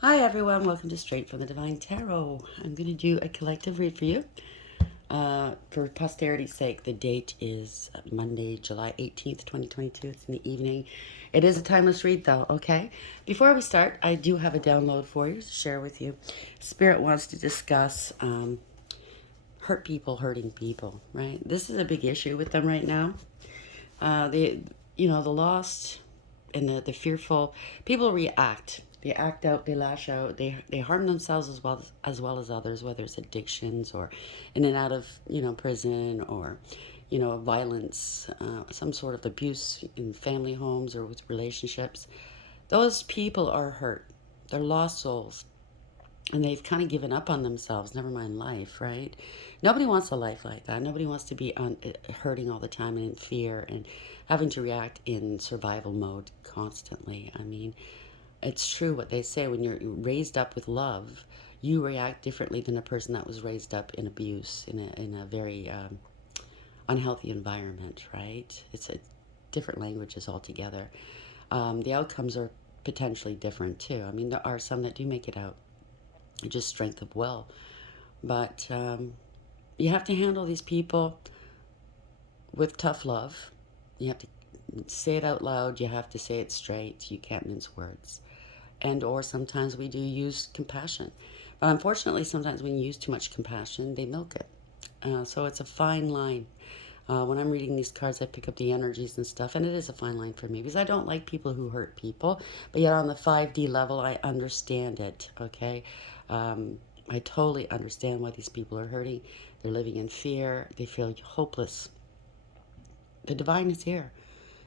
Hi everyone, welcome to Straight from the Divine Tarot. I'm going to do a collective read for you. For posterity's sake, the date is Monday, July 18th, 2022. It's in the evening. It is a timeless read though, okay? Before we start, I do have a download for you to share with you. Spirit wants to discuss hurt people hurting people, right? This is a big issue with them right now. The lost and the fearful people react. They act out, they lash out, they harm themselves as well as others, whether it's addictions or in and out of prison or violence, some sort of abuse in family homes or with relationships. Those people are hurt. They're lost souls, and they've kind of given up on themselves, never mind life, right? Nobody wants a life like that. Nobody wants to be hurting all the time and in fear and having to react in survival mode constantly. I mean, it's true what they say: when you're raised up with love, you react differently than a person that was raised up in abuse, in a very unhealthy environment, right? It's a different languages altogether. The outcomes are potentially different too. I mean, there are some that do make it out, just strength of will. But you have to handle these people with tough love. You have to say it out loud. You have to say it straight. You can't mince words. And or sometimes we do use compassion. But unfortunately, sometimes when you use too much compassion, they milk it. So it's a fine line. When I'm reading these cards, I pick up the energies and stuff, and it is a fine line for me because I don't like people who hurt people. But yet, on the 5D level, I understand it. Okay, I totally understand why these people are hurting. They're living in fear. They feel hopeless. The divine is here.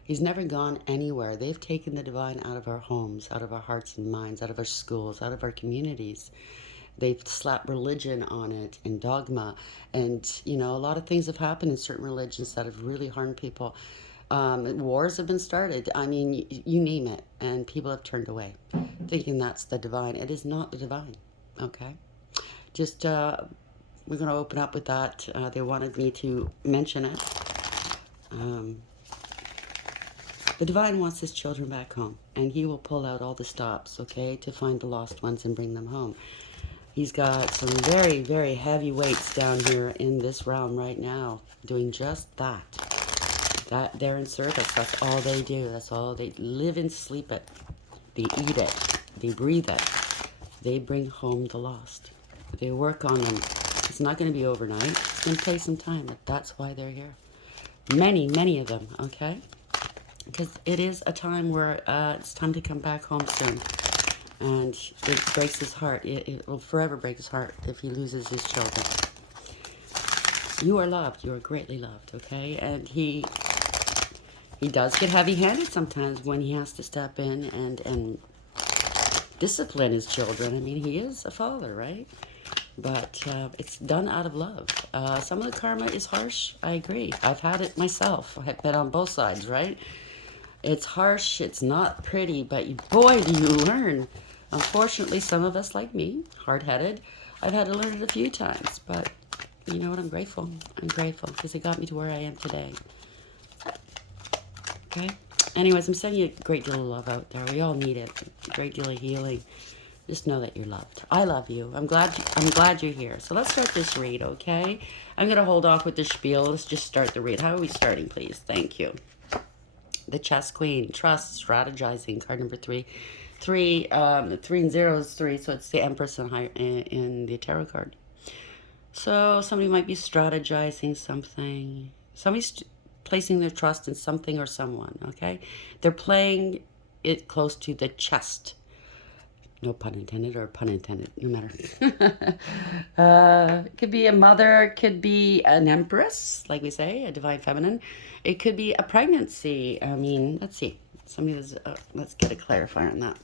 He's never gone anywhere. They've taken the divine out of our homes, out of our hearts and minds, out of our schools, out of our communities. They've slapped religion on it and dogma. And, a lot of things have happened in certain religions that have really harmed people. Wars have been started. I mean, you name it. And people have turned away, thinking that's the divine. It is not the divine. Okay? Just, we're going to open up with that. They wanted me to mention it. Um, the divine wants his children back home, and he will pull out all the stops, okay, to find the lost ones and bring them home. He's got some very, very heavy weights down here in this realm right now, doing just that. That they're in service. That's all they do. That's all they live and sleep it. They eat it. They breathe it. They bring home the lost. They work on them. It's not going to be overnight. It's going to take some time, but that's why they're here. Many, many of them, okay? Because it is a time where it's time to come back home soon. And it breaks his heart. It will forever break his heart if he loses his children. You are loved. You are greatly loved, okay? And he does get heavy-handed sometimes when he has to step in and discipline his children. I mean, he is a father, right? But it's done out of love. Some of the karma is harsh. I agree. I've had it myself. I've been on both sides, right? It's harsh. It's not pretty, but boy, do you learn. Unfortunately, some of us, like me, hard-headed, I've had to learn it a few times. But you know what? I'm grateful. I'm grateful because it got me to where I am today. Okay? Anyways, I'm sending you a great deal of love out there. We all need it. A great deal of healing. Just know that you're loved. I love you. I'm glad you're here. So let's start this read, okay? I'm going to hold off with the spiel. Let's just start the read. How are we starting, please? Thank you. The Chess Queen. Trust. Strategizing. Card number 3. 3 and 0 is 3, so it's the Empress in the tarot card. So somebody might be strategizing something. Somebody's placing their trust in something or someone, okay? They're playing it close to the chest. No pun intended, or pun intended, no matter. It could be a mother, it could be an empress, like we say, a divine feminine. It could be a pregnancy. I mean, let's see. Somebody was, let's get a clarifier on that.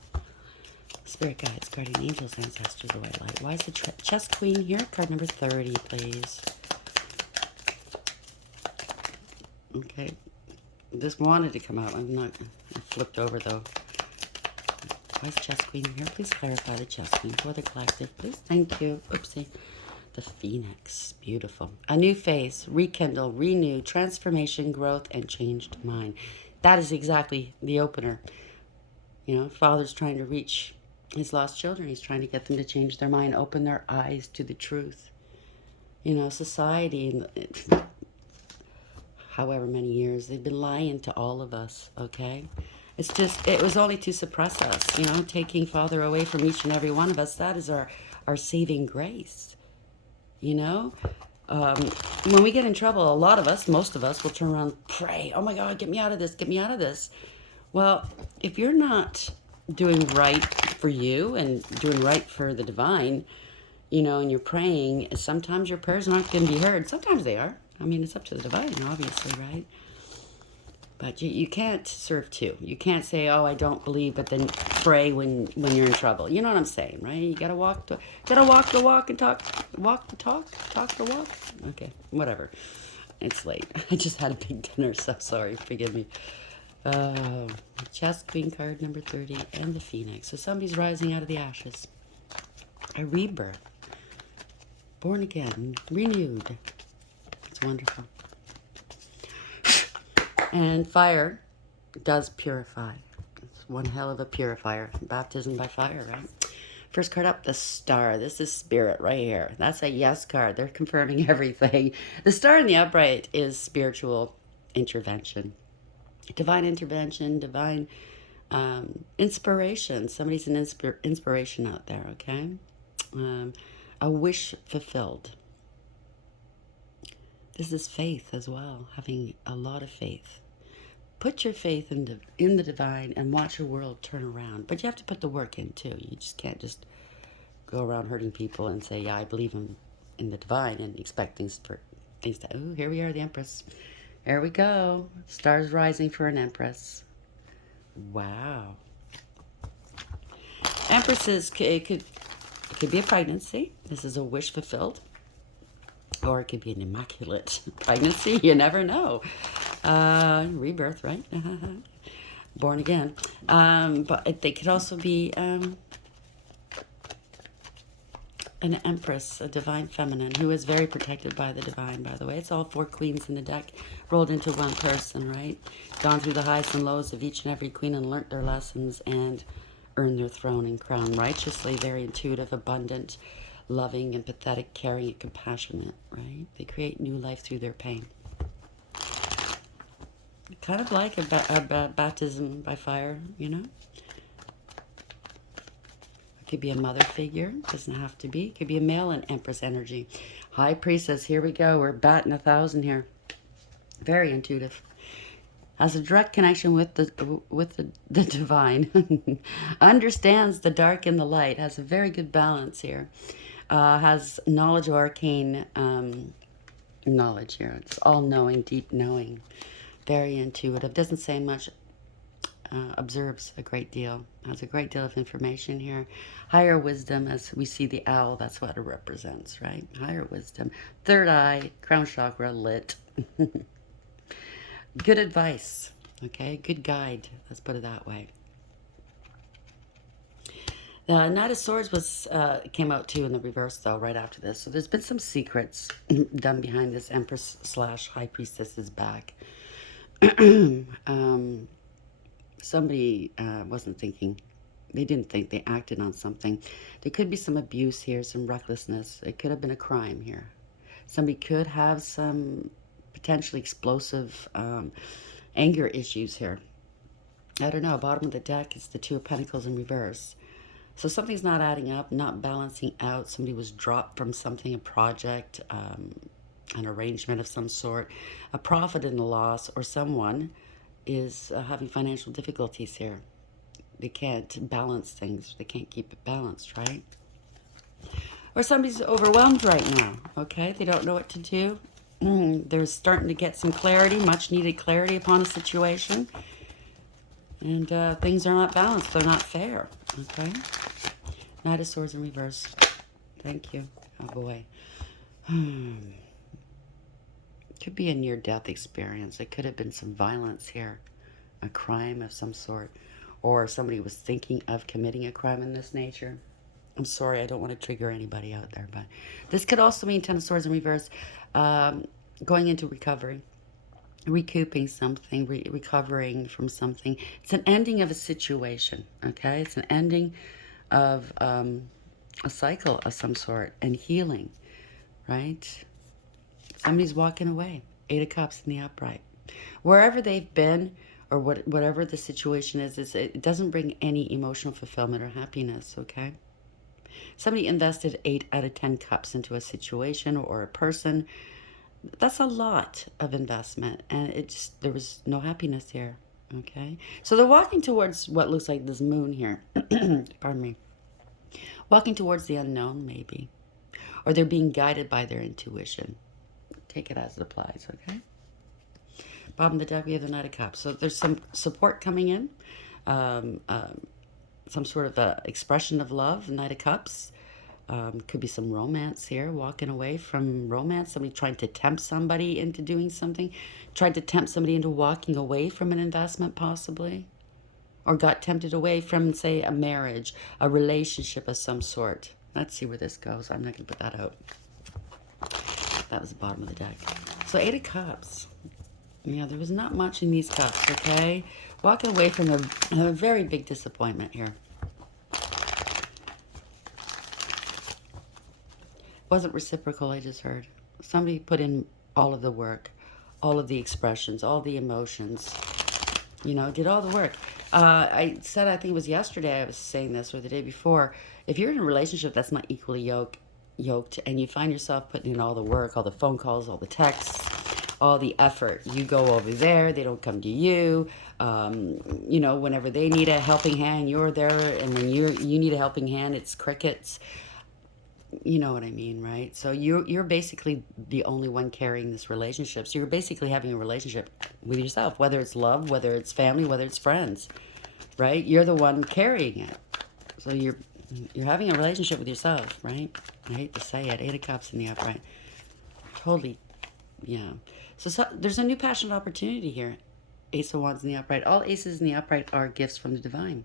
Spirit guides, guardian angels, ancestors, the white light. Why is the chess queen here? Card number 30, please. Okay. This wanted to come out. I'm not. I flipped over though. Why is chess queen here? Please clarify the chess queen for the collective, please. Thank you. Oopsie. The phoenix. Beautiful. A new face. Rekindle. Renew. Transformation. Growth. And changed mind. That is exactly the opener. Father's trying to reach His lost children. He's trying to get them to change their mind, open their eyes to the truth. You know, society, however many years, they've been lying to all of us, okay? It's just, it was only to suppress us, you know, taking Father away from each and every one of us. That is our saving grace, you know? Um, when we get in trouble, a lot of us, most of us, will turn around and pray, oh my God, get me out of this, get me out of this. Well, if you're not doing right for you and doing right for the divine, you know, and you're praying, sometimes your prayers aren't going to be heard. Sometimes they are. I mean, it's up to the divine, obviously, right? But you can't serve two. You can't say, "Oh, I don't believe," but then pray when you're in trouble. You know what I'm saying, right? You gotta walk the walk and walk the talk the walk. Okay, whatever. It's late. I just had a big dinner, so sorry. Forgive me. Uh, Chess Queen card number 30 and the Phoenix. So somebody's rising out of the ashes. A rebirth. Born again. Renewed. It's wonderful. And fire does purify. It's one hell of a purifier. Baptism by fire, right? First card up, the star. This is spirit right here. That's a yes card. They're confirming everything. The star in the upright is spiritual intervention. Divine intervention, divine inspiration. Somebody's an inspiration out there, okay? A wish fulfilled. This is faith as well, having a lot of faith. Put your faith in the divine and watch your world turn around. But you have to put the work in too. You just can't just go around hurting people and say, yeah, I believe in the divine and expect things to, ooh, here we are, the Empress. There we go. Stars rising for an Empress. Wow. Empresses, it could be a pregnancy. This is a wish fulfilled. Or it could be an immaculate pregnancy. You never know. Rebirth, right? Born again. But they could also be an Empress, a divine feminine, who is very protected by the divine, by the way. It's all four queens in the deck rolled into one person, right? Gone through the highs and lows of each and every queen and learnt their lessons and earned their throne and crown righteously. Very intuitive, abundant, loving, empathetic, caring, and compassionate, right? They create new life through their pain. Kind of like a baptism by fire, you know? It could be a mother figure. Doesn't have to be. It could be a male and Empress energy. High Priestess, here we go. We're batting 1,000 here. Very intuitive. Has a direct connection with the divine. Understands the dark and the light. Has a very good balance here. Has knowledge of arcane knowledge here. It's all knowing, deep knowing. Very intuitive. Doesn't say much. Observes a great deal. Has a great deal of information here. Higher wisdom, as we see the owl, that's what it represents, right? Higher wisdom. Third eye, crown chakra lit. Good advice, okay? Good guide, let's put it that way. The Knight of Swords came out too in the reverse though, right after this. So there's been some secrets done behind this Empress / High Priestess's back. Somebody wasn't thinking. They didn't think. They acted on something. There could be some abuse here, some recklessness. It could have been a crime here. Somebody could have some potentially explosive anger issues here. I don't know. Bottom of the deck is the Two of Pentacles in reverse. So something's not adding up, not balancing out. Somebody was dropped from something, a project, an arrangement of some sort, a profit and a loss, or someone is having financial difficulties here. They can't balance things. They can't keep it balanced, right? Or somebody's overwhelmed right now, okay? They don't know what to do. They're starting to get some clarity, much needed clarity upon a situation. And things are not balanced. They're not fair, okay? Knight of Swords in reverse. Thank you. Oh, boy. Could be a near-death experience. It could have been some violence here. A crime of some sort. Or somebody was thinking of committing a crime in this nature. I'm sorry, I don't want to trigger anybody out there, but this could also mean Ten of Swords in reverse, going into recovery, recouping something, recovering from something. It's an ending of a situation, okay? It's an ending of a cycle of some sort and healing, right? Somebody's walking away. Eight of Cups in the upright. Wherever they've been, or whatever the situation is, it doesn't bring any emotional fulfillment or happiness, okay? Somebody invested 8 out of 10 cups into a situation or a person. That's a lot of investment, and there was no happiness here, okay? So they're walking towards what looks like this moon here. Pardon me. Walking towards the unknown, maybe. Or they're being guided by their intuition. Take it as it applies, okay? Bottom of the deck, we have the Knight of Cups. So there's some support coming in, um, um, some sort of expression of love, Knight of Cups. Could be some romance here, walking away from romance. Somebody trying to tempt somebody into doing something, tried to tempt somebody into walking away from an investment, possibly, or got tempted away from, say, a marriage, a relationship of some sort. Let's see where this goes. I'm not going to put that out. That was the bottom of the deck. So 8 of Cups. Yeah, there was not much in these cups, okay? Walking away from a very big disappointment here. Wasn't reciprocal, I just heard. Somebody put in all of the work, all of the expressions, all the emotions, did all the work. I said, I think it was yesterday I was saying this, or the day before, if you're in a relationship that's not equally yoked and you find yourself putting in all the work, all the phone calls, all the texts, all the effort, you go over there, they don't come to you. Whenever they need a helping hand, you're there, and when you need a helping hand, it's crickets. You know what I mean, right? So you're basically the only one carrying this relationship. So you're basically having a relationship with yourself, whether it's love, whether it's family, whether it's friends, right? You're the one carrying it. So you're having a relationship with yourself, right? I hate to say it. 8 of Cups in the upright. Totally, yeah. So there's a new passionate opportunity here. Ace of Wands in the upright. All aces in the upright are gifts from the divine.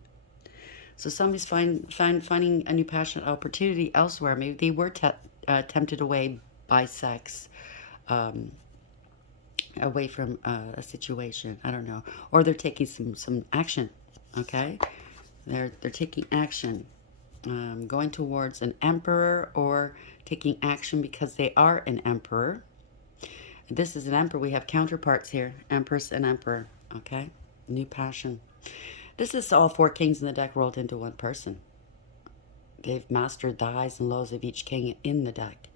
So somebody's finding a new passionate opportunity elsewhere. Maybe they were tempted away by sex, away from a situation. I don't know, or they're taking some action. Okay, they're taking action, going towards an emperor, or taking action because they are an emperor. This is an emperor. We have counterparts here: Empress and Emperor. Okay, new passion. This is all 4 kings in the deck rolled into one person. They've mastered the highs and lows of each king in the deck,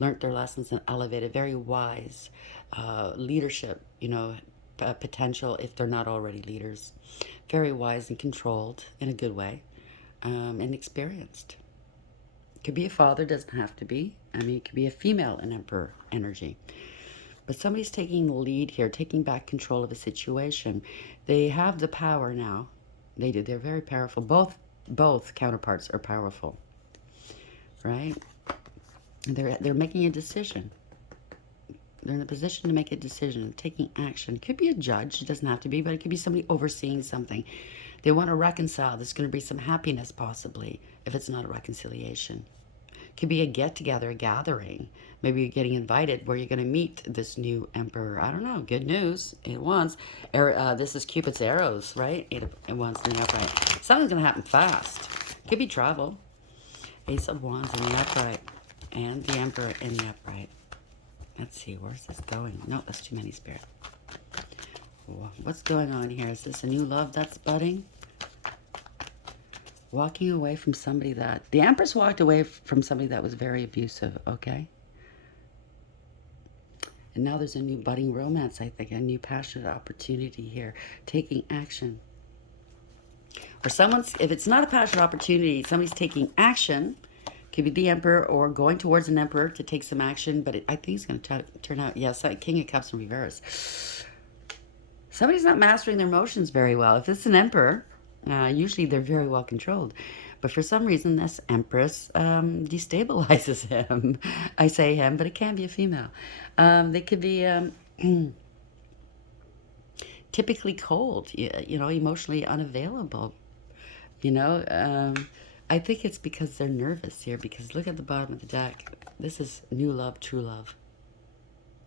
learned their lessons and elevated. Very wise leadership, potential if they're not already leaders. Very wise and controlled in a good way, and experienced. Could be a father, doesn't have to be. I mean, it could be a female in Emperor energy. But somebody's taking the lead here, taking back control of a situation. They have the power now. They do. They're very powerful. Both counterparts are powerful, right? They're making a decision. They're in a position to make a decision, taking action. It could be a judge. It doesn't have to be, but it could be somebody overseeing something. They want to reconcile. There's going to be some happiness, possibly, if it's not a reconciliation. Could be a get-together, a gathering. Maybe you're getting invited where you're going to meet this new emperor. I don't know. Good news. It wants. This is Cupid's arrows, right? It wants in the upright. Something's going to happen fast. Could be travel. Ace of Wands in the upright. And the Emperor in the upright. Let's see. Where's this going? No, that's too many, Spirit. What's going on here? Is this a new love that's budding? Walking away from somebody that... The Empress walked away from somebody that was very abusive, okay? And now there's a new budding romance, I think. A new passionate opportunity here. Taking action. Or if it's not a passionate opportunity, somebody's taking action. Could be the Emperor or going towards an Emperor to take some action. But I think it's going to turn out... Yes, King of Cups in reverse. Somebody's not mastering their emotions very well. If it's an Emperor... usually they're very well controlled. But for some reason, this Empress destabilizes him. I say him, but it can be a female. They could be typically cold, emotionally unavailable. I think it's because they're nervous here, because look at the bottom of the deck. This is new love, true love.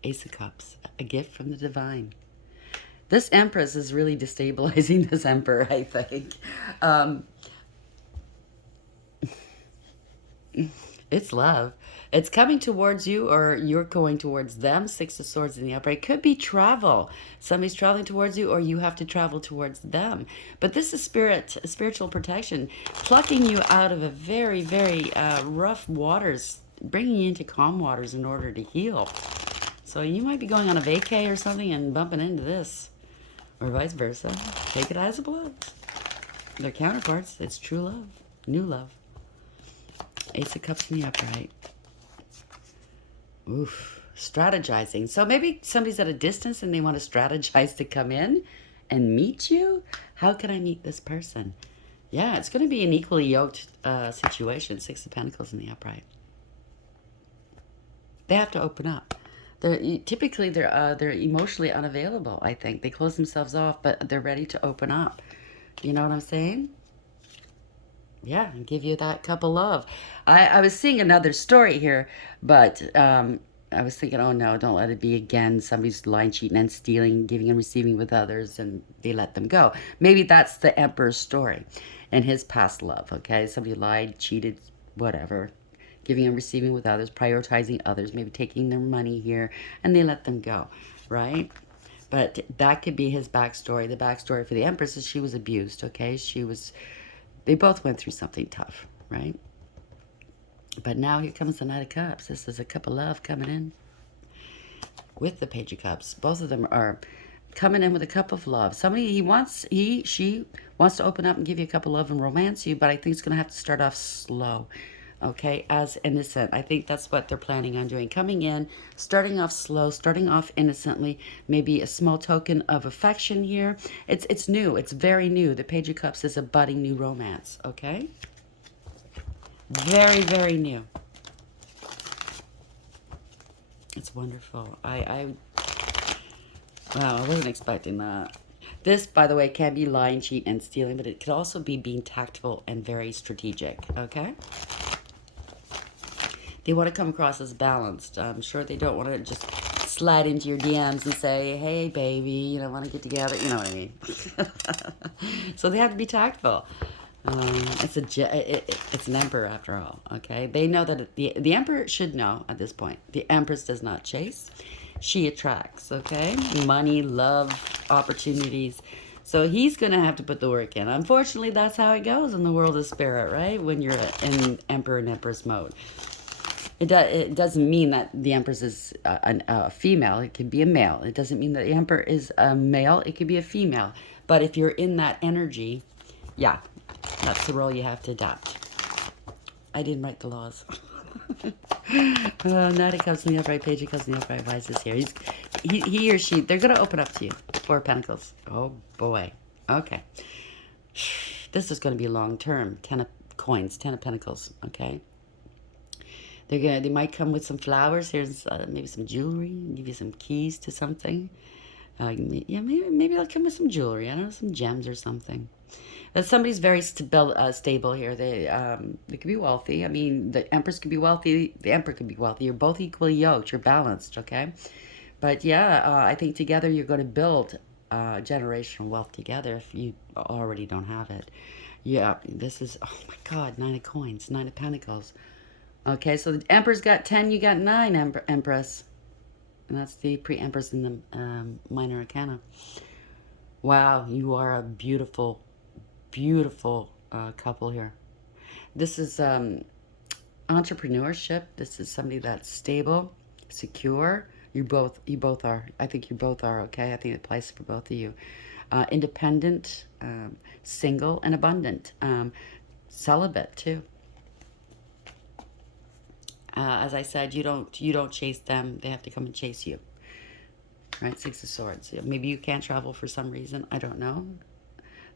Ace of Cups, a gift from the divine. This Empress is really destabilizing this Emperor, I think. It's love. It's coming towards you, or you're going towards them. Six of Swords in the upright. It could be travel. Somebody's traveling towards you, or you have to travel towards them. But this is spiritual protection, plucking you out of a very, very rough waters, bringing you into calm waters in order to heal. So you might be going on a vacay or something and bumping into this, or vice versa. Take it as it blows. They're counterparts. It's true love, new love. Ace of Cups in the upright. Oof. Strategizing. So maybe somebody's at a distance and they want to strategize to come in and meet you. How can I meet this person? Yeah, it's going to be an equally yoked situation. Six of Pentacles in the upright. They have to open up. Typically they're emotionally unavailable. I think they close themselves off, but they're ready to open up. You know what I'm saying? Yeah, and give you that cup of love. I was seeing another story here, but I was thinking, oh no, don't let it be again. Somebody's lying, cheating, and stealing, giving and receiving with others, and they let them go. Maybe that's the Emperor's story and his past love, okay? Somebody lied, cheated, whatever, giving and receiving with others, prioritizing others, maybe taking their money here, and they let them go, right? But that could be his backstory. The backstory for the Empress is she was abused, okay? They both went through something tough, right? But now here comes the Knight of Cups. This is a cup of love coming in with the Page of Cups. Both of them are coming in with a cup of love. She wants to open up and give you a cup of love and romance you, but I think it's going to have to start off slow. Okay, as innocent. I think that's what they're planning on doing. Coming in, starting off slow, starting off innocently, maybe a small token of affection here. It's new. It's very new. The Page of Cups is a budding new romance, okay? Very, very new. It's wonderful. Wow, I wasn't expecting that. This, by the way, can be lying, cheating, and stealing, but it could also be being tactful and very strategic, okay? They want to come across as balanced. I'm sure they don't want to just slide into your DMs and say, hey, baby, want to get together. You know what I mean? So they have to be tactful. It's an emperor after all, okay? They know that the emperor should know at this point. The Empress does not chase. She attracts, okay? Money, love, opportunities. So he's going to have to put the work in. Unfortunately, that's how it goes in the world of spirit, right? When you're in Emperor and Empress mode. It doesn't mean that the Empress is a female. It could be a male. It doesn't mean that the Emperor is a male. It could be a female. But if you're in that energy, yeah, that's the role you have to adapt. I didn't write the laws. Knight of Cups in the upright, Page of Cups in the upright, Vice is here. He or she, they're going to open up to you. Four of Pentacles. Oh, boy. Okay. This is going to be long term. 10 of Coins, 10 of Pentacles, okay? They might come with some flowers. Here's maybe some jewelry. Give you some keys to something. Yeah, maybe they'll come with some jewelry. I don't know, some gems or something. But somebody's very stable here. They could be wealthy. I mean, the Empress could be wealthy. The Emperor could be wealthy. You're both equally yoked. You're balanced, okay? But yeah, I think together you're going to build generational wealth together if you already don't have it. Yeah, this is, oh my God, 9 of Coins, 9 of Pentacles. Okay, so the Emperor's got 10, you got 9, Empress. And that's the pre-Empress in the Minor Arcana. Wow, you are a beautiful, beautiful couple here. This is entrepreneurship. This is somebody that's stable, secure. You both are. I think you both are, okay? I think it applies for both of you. Independent, single, and abundant. Celibate, too. As I said, you don't chase them. They have to come and chase you. Right? Six of Swords. Maybe you can't travel for some reason. I don't know.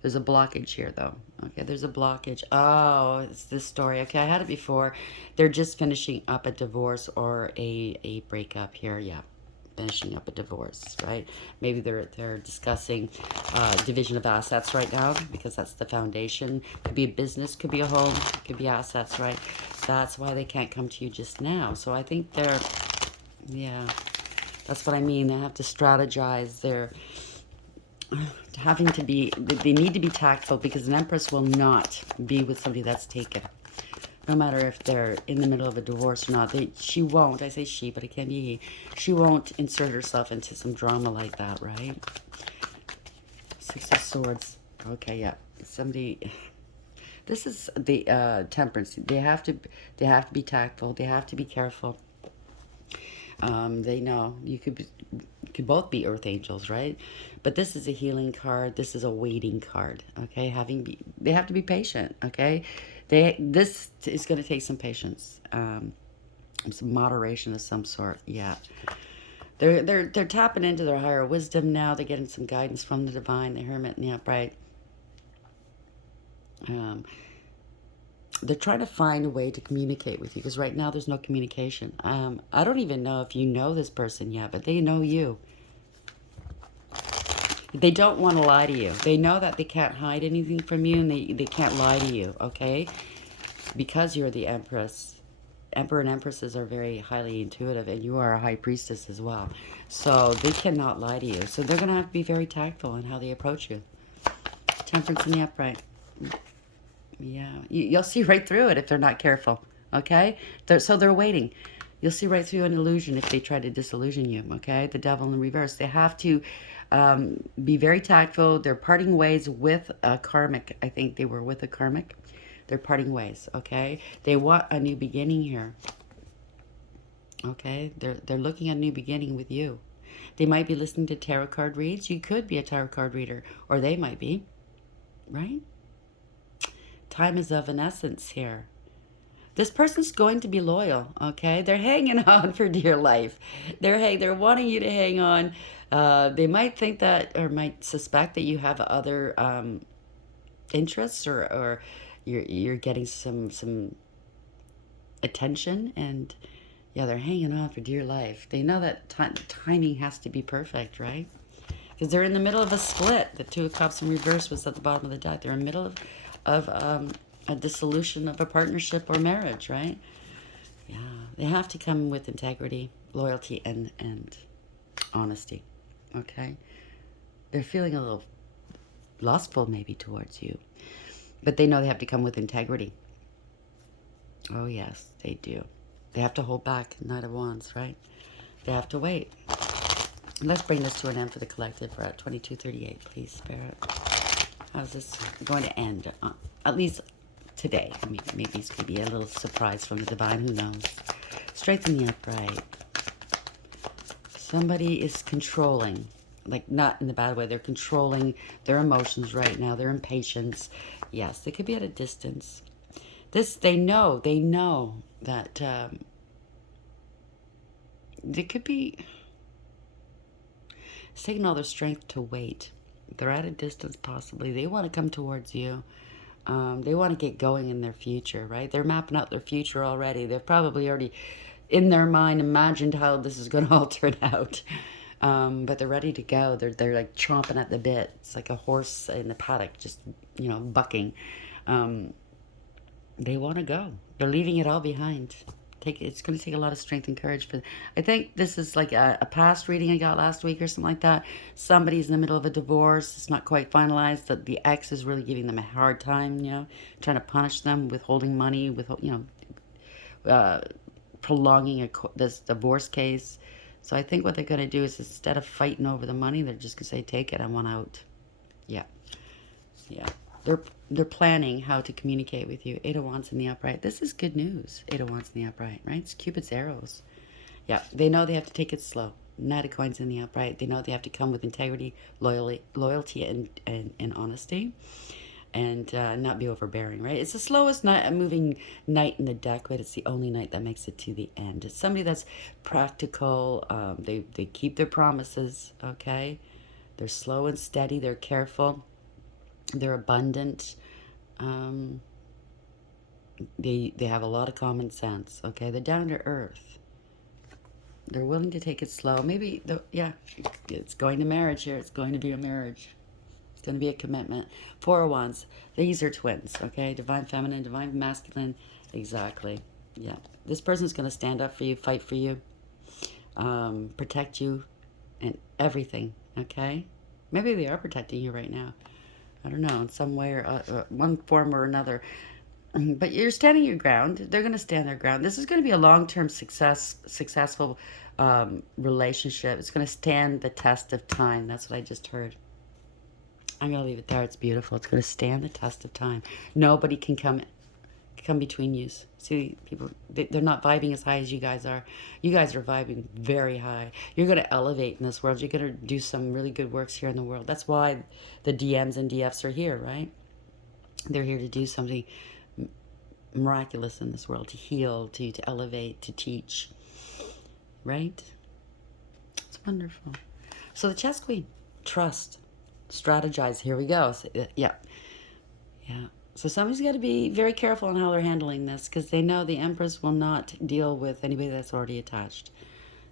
There's a blockage here, though. Okay, there's a blockage. Oh, it's this story. Okay, I had it before. They're just finishing up a divorce or a breakup here. Yeah, finishing up a divorce, right? Maybe they're discussing division of assets right now because that's the foundation. Could be a business, could be a home, could be assets, right? That's why they can't come to you just now. So I think yeah, that's what I mean. They have to strategize. They're having to be, they need to be tactful because an Empress will not be with somebody that's taken. No matter if they're in the middle of a divorce or not, she won't. I say she, but it can be he. She won't insert herself into some drama like that, right? Six of Swords. Okay, yeah. Somebody. This is the temperance. They have to be tactful. They have to be careful. They know you could both be earth angels, right? But this is a healing card. This is a waiting card. Okay, they have to be patient. Okay, this is going to take some patience, some moderation of some sort. Yeah, they're tapping into their higher wisdom now. They're getting some guidance from the divine, the Hermit, and the Upright. Um, they're trying to find a way to communicate with you because right now there's no communication. I don't even know if you know this person yet, but they know you. They don't want to lie to you. They know that they can't hide anything from you, and they can't lie to you, okay? Because you're the Empress. Emperor and Empresses are very highly intuitive, and you are a High Priestess as well. So they cannot lie to you. So they're going to have to be very tactful in how they approach you. Temperance in the Upright. Yeah, you'll see right through it if they're not careful, okay? So they're waiting. You'll see right through an illusion if they try to disillusion you, okay? The Devil in reverse. They have to be very tactful. They're parting ways with a karmic. I think they were with a karmic. They're parting ways, okay? They want a new beginning here, okay? They're looking at a new beginning with you. They might be listening to tarot card reads. You could be a tarot card reader, or they might be, right? Time is of an essence here. This person's going to be loyal, okay? They're hanging on for dear life. They're wanting you to hang on. They might think that, or might suspect that you have other interests, or you're getting some attention, and yeah, they're hanging on for dear life. They know that timing has to be perfect, right? Because they're in the middle of a split. The Two of Cups in reverse was at the bottom of the deck. They're in the middle of a dissolution of a partnership or marriage, right? Yeah, they have to come with integrity, loyalty, and honesty. Okay, they're feeling a little lustful maybe towards you, but they know they have to come with integrity. Oh yes, they do. They have to hold back. Knight of Wands, right? They have to wait. Let's bring this to an end for the collective. We're at 22:38. Please, Spirit. How's this going to end? At least today. I mean, maybe it's going to be a little surprise from the divine. Who knows? Strength in the Upright. Somebody is controlling. Like, not in the bad way. They're controlling their emotions right now. Their impatience. Yes, they could be at a distance. They know that they could be... It's taking all their strength to wait. They're at a distance, possibly. They want to come towards you. They want to get going in their future, right? They're mapping out their future already. They've probably already, in their mind, imagined how this is going to all turn out. But they're ready to go. They're like chomping at the bit. It's like a horse in the paddock, just, bucking. They want to go. They're leaving it all behind. It's going to take a lot of strength and courage for. I think this is like a past reading I got last week or something like that. Somebody's in the middle of a divorce. It's not quite finalized. That the ex is really giving them a hard time. Trying to punish them, withholding money, prolonging this divorce case. So I think what they're going to do is, instead of fighting over the money, they're just going to say, "Take it. I want out." Yeah, yeah. They're planning how to communicate with you. Eight of Wands in the Upright. This is good news. Eight of Wands in the Upright, right? It's Cupid's arrows. Yeah, they know they have to take it slow. Knight of Coins in the Upright. They know they have to come with integrity, loyalty, and honesty, and not be overbearing, right? It's the slowest moving knight in the deck, but it's the only knight that makes it to the end. It's somebody that's practical. They keep their promises, okay? They're slow and steady. They're careful. They're abundant. Um, they have a lot of common sense. Okay, they're down to earth. They're willing to take it slow. Maybe yeah, it's going to marriage here. It's going to be a marriage. It's going to be a commitment. Four of Wands. These are twins. Okay, divine feminine, divine masculine. Exactly. Yeah, this person's going to stand up for you, fight for you, protect you, and everything. Okay, maybe they are protecting you right now. I don't know, in some way or one form or another. But you're standing your ground. They're going to stand their ground. This is going to be a long-term successful relationship. It's going to stand the test of time. That's what I just heard. I'm going to leave it there. It's beautiful. It's going to stand the test of time. Nobody can come between you. See, people, they're not vibing as high as you guys are. You guys are vibing very high. You're going to elevate in this world. You're going to do some really good works here in the world. That's why the DMs and DFs are here, right? They're here to do something miraculous in this world, to heal, to elevate, to teach, right? It's wonderful. So the chess queen, trust, strategize. Here we go. So, yeah. So somebody's got to be very careful on how they're handling this, because they know the Empress will not deal with anybody that's already attached.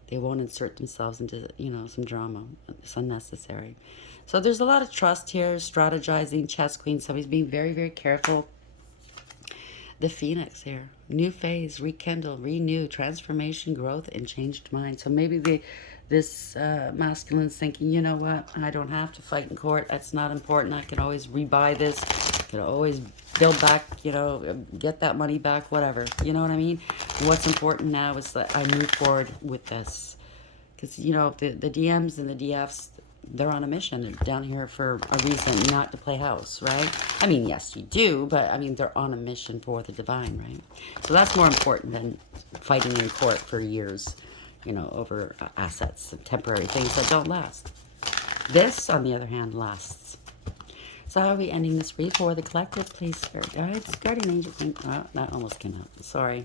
They won't insert themselves into, some drama. It's unnecessary. So there's a lot of trust here, strategizing, chess queen. Somebody's being very, very careful. The Phoenix here. New phase, rekindle, renew, transformation, growth, and changed mind. So maybe this masculine's thinking, you know what? I don't have to fight in court. That's not important. I can always rebuy this. I can always build back, get that money back, whatever. You know what I mean? What's important now is that I move forward with this. Because, the DMs and the DFs, they're on a mission. They're down here for a reason, not to play house, right? I mean, yes, you do, but I mean, they're on a mission for the divine, right? So that's more important than fighting in court for years, over assets and temporary things that don't last. This, on the other hand, lasts. So how are we ending this read for the collective, please, Spirit? All right, Guardian Angel. Oh, that almost came out. Sorry.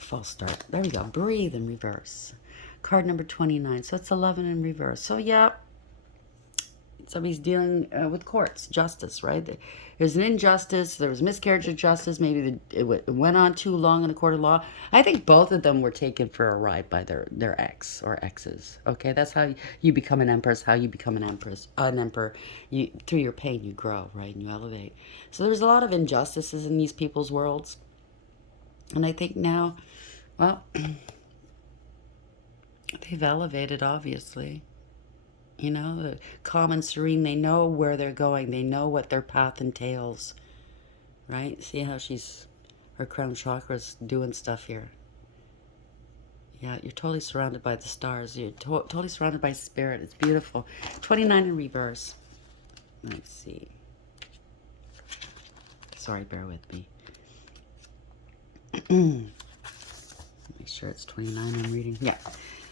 False start. There we go. Breathe in reverse. Card number 29. So it's 11 in reverse. So yeah, somebody's dealing with courts, justice, right? There's an injustice. There was miscarriage of justice. Maybe it went on too long in a court of law. I think both of them were taken for a ride by their ex or exes. Okay, that's how you become an empress. How you become an emperor. Through your pain, you grow, right, and you elevate. So there's a lot of injustices in these people's worlds, and I think now, well, they've elevated, obviously. The calm and serene, they know where they're going. They know what their path entails, right? See how her crown chakra's doing stuff here. Yeah, you're totally surrounded by the stars. You're totally surrounded by spirit. It's beautiful. 29 in reverse. Let's see. Sorry, bear with me. Make sure it's 29 I'm reading. Yeah.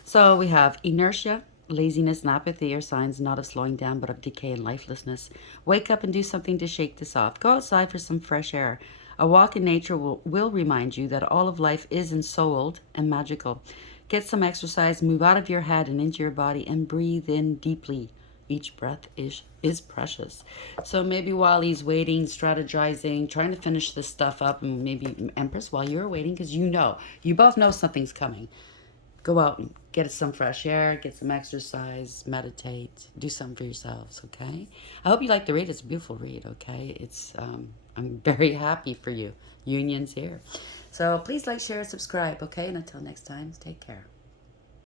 So we have inertia, laziness, and apathy are signs not of slowing down, but of decay and lifelessness. Wake up and do something to shake this off. Go outside for some fresh air. A walk in nature will remind you that all of life is ensouled and magical. Get some exercise, move out of your head and into your body, and breathe in deeply. Each breath is precious. So maybe while he's waiting, strategizing, trying to finish this stuff up, and maybe Empress, while you're waiting, because you both know something's coming. Go out and get some fresh air, get some exercise, meditate, do something for yourselves, okay? I hope you like the read. It's a beautiful read, okay? I'm very happy for you. Union's here. So please like, share, subscribe, okay? And until next time, take care.